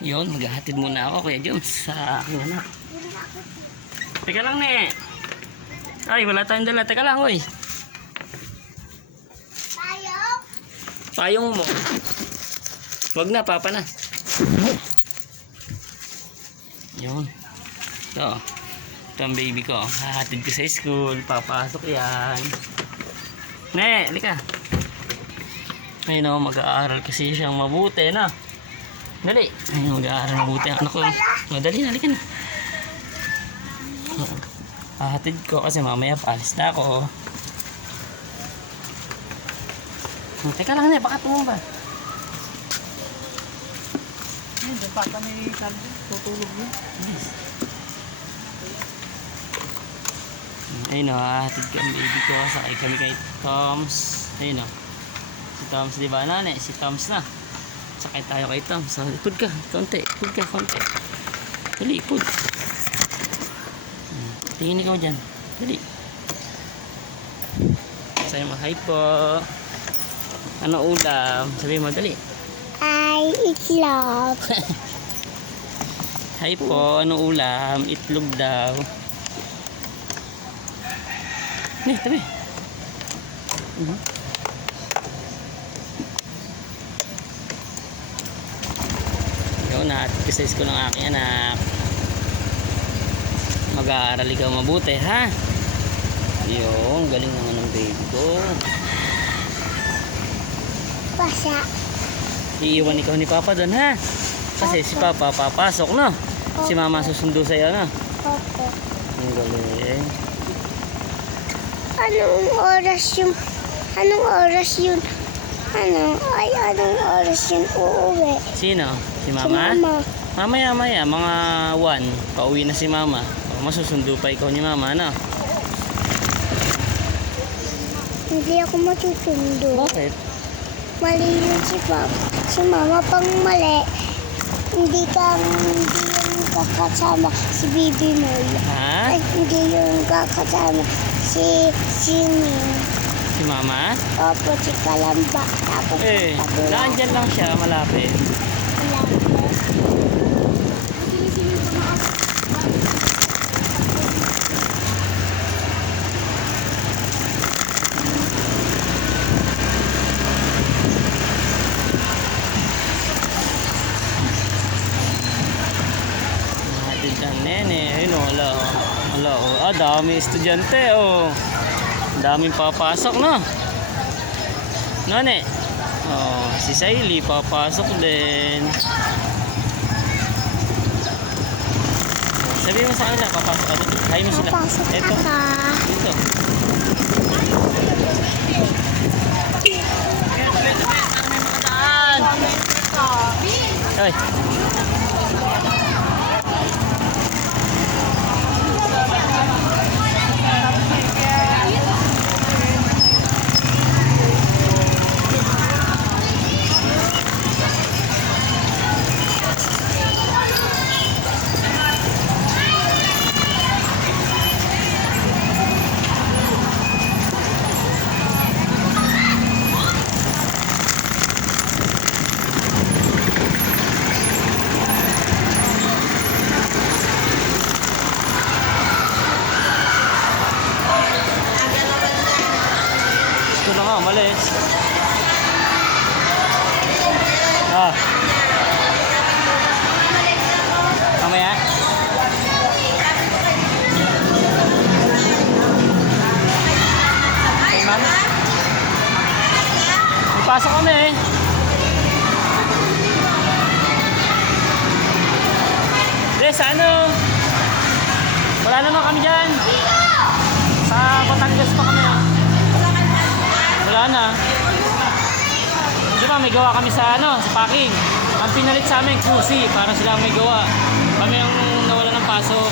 Yun, maghahatid muna ako Kuya Jones sa aking anak. Teka lang ne. Ay, wala tayong dala. Teka lang, oy. Payong? Payong mo. Wag na, papa na. Yun. Ito ang baby ko. Hahatid ko sa school. Papasok yan. Ne, halika. Ayun o, mag-aaral kasi siyang mabuti na. Dali. Ayun, mag-aaral mabuti ang anak ko. Madali na, halika na. Hahatid ko kasi mamaya paalis na ako. Teka lang ne, baka tumumba. Hindi pa kami sabi, tutulog yun. Yes. Ayun o, hahatid ko ang baby ko. Sakay kami kay Toms. Ayun o. Si Toms, di ba nane? Si Toms na. Sakay tayo kay Toms. So, ipod ka. Konti. Ipod ka. Konti. Dali, ipod. Tingin ikaw dyan. Dali. Sa'yo mo, hi po. Ano ulam? Sabi mo, dali. Ay, itlog. Hi po, ano ulam? Itlog daw. Nih, tabi. Yun, nahatid ko sa school ng aking anak. Mag-aaral ikaw mabuti, ha? Yung, galing naman ng baby ko. Pasa. Iiwan ikaw ni Papa doon, ha? Kasi si Papa papasok, no? Si Mama susundo sa'yo, no? Opo. Ang galing. Anong oras yun? Anong oras yun? Anong oras yun uuwi? Sino? Si Si Mama? Mama. Mamaya-maya, mga 1, pauwi na si Mama. O, masusundo pa ikaw ni Mama, no? Hindi ako matutundo. Bakit? Mali yun si Papa. Si Mama pang mali. Hindi yung kakasama si Bibi mo. Ha? Ay, hindi yung kakasama si Ming. Si Mama? Opo, si Kalamba. Tapos Eh, naandyan lang siya, malapit. Nahatid ang nene. Ayun o, wala o. Wala o. Ah, dami estudyante o. Daming papasok, no? Nane? Oh, si Saily papasok din. Sabi mo sa kanila, papasok ka dito. Hay mo sila. Papasok Eto. ka. Dito. Ay. Ito na nga, malis. Ah. Mamaya. Hey, ma'am. Ipasok kami eh. Sa ano? Wala naman kami dyan. Sa Batangas pa kami. Wala na. Di ba may gawa kami sa ano, sa packing. Ang pinalit sa amin QC para sila may gawa. Kami ang nawala ng pasok.